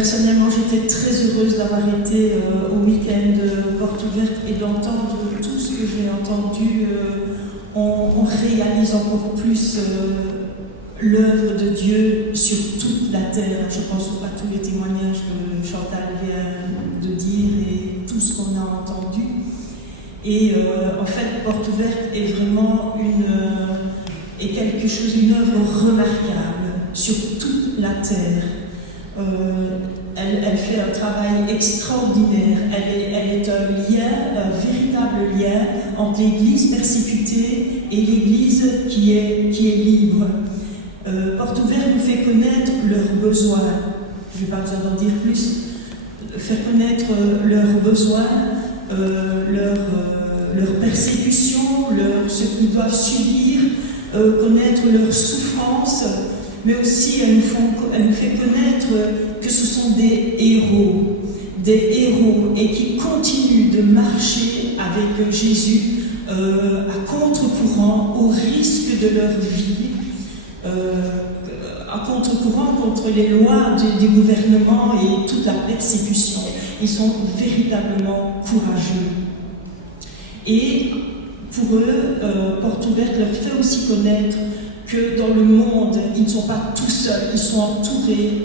personnellement, j'étais très heureuse d'avoir été au week-end Porte Ouverte et d'entendre tout ce que j'ai entendu. On réalise encore plus l'œuvre de Dieu sur toute la terre. Je pense à tous les témoignages que Chantal vient de dire et tout ce qu'on a entendu. Et en fait, Porte Ouverte est vraiment une œuvre remarquable sur toute la terre. Elle fait un travail extraordinaire. Elle est un véritable lien entre l'Église persécutée et l'Église qui est libre. Porte Ouverte nous fait connaître leurs besoins. Je n'ai pas besoin d'en dire plus. Faire connaître leurs besoins, leurs persécutions, ce qu'ils doivent subir, connaître leurs souffrances, mais aussi elle nous fait connaître que ce sont des héros et qui continuent de marcher avec Jésus à contre-courant, au risque de leur vie, à contre-courant contre les lois des gouvernements et toute la persécution. Ils sont véritablement courageux. Et pour eux, Porte Ouverte leur fait aussi connaître que dans le monde, ils ne sont pas tout seuls, ils sont entourés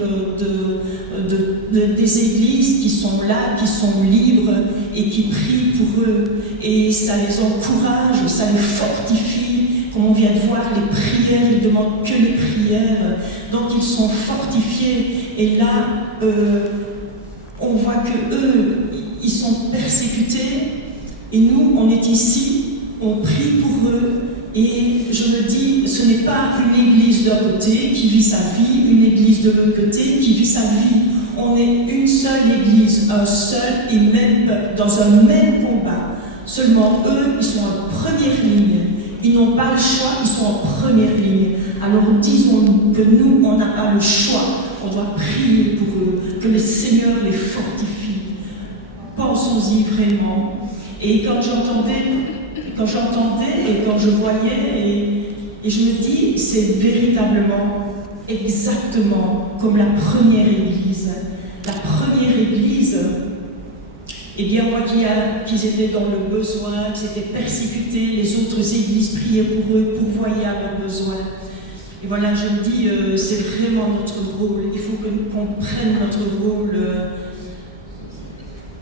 des églises qui sont là, qui sont libres et qui prient pour eux. Et ça les encourage, ça les fortifie. Comme on vient de voir, les prières, ils ne demandent que les prières. Donc ils sont fortifiés. Et là, on voit qu'eux, ils sont persécutés. Et nous, on est ici, on prie pour eux. Et je me dis, ce n'est pas une église d'un côté qui vit sa vie, une église de l'autre côté qui vit sa vie. On est une seule église, un seul et même dans un même combat. Seulement eux, ils sont en première ligne. Ils n'ont pas le choix, ils sont en première ligne. Alors disons-nous que nous, on n'a pas le choix. On doit prier pour eux, que le Seigneur les fortifie. Pensons-y vraiment. Et quand j'entendais et quand je voyais, et je me dis, c'est véritablement, exactement comme la première Église. La première Église, eh bien, on voit qu'ils étaient dans le besoin, qu'ils étaient persécutés, les autres Églises priaient pour eux, pourvoyaient à leurs besoins. Et voilà, je me dis, c'est vraiment notre rôle. Il faut qu'on prenne notre rôle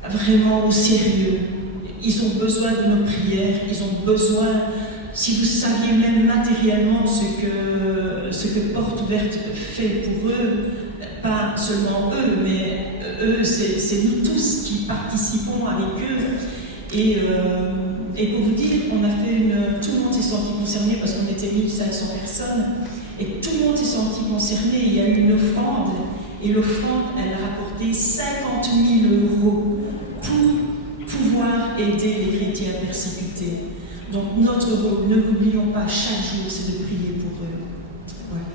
vraiment au sérieux. Ils ont besoin de nos prières, ils ont besoin, si vous saviez même matériellement ce que Porte Ouverte fait pour eux, pas seulement eux, mais eux, c'est nous tous qui participons avec eux. Et pour vous dire, on a fait tout le monde s'est senti concerné parce qu'on était 1500 personnes, et tout le monde s'est senti concerné. Il y a eu une offrande, et l'offrande, elle a rapporté 50 000 € pour pouvoir aider les chrétiens persécutés. Donc notre rôle, ne l'oublions pas, chaque jour, c'est de prier pour eux. Voilà.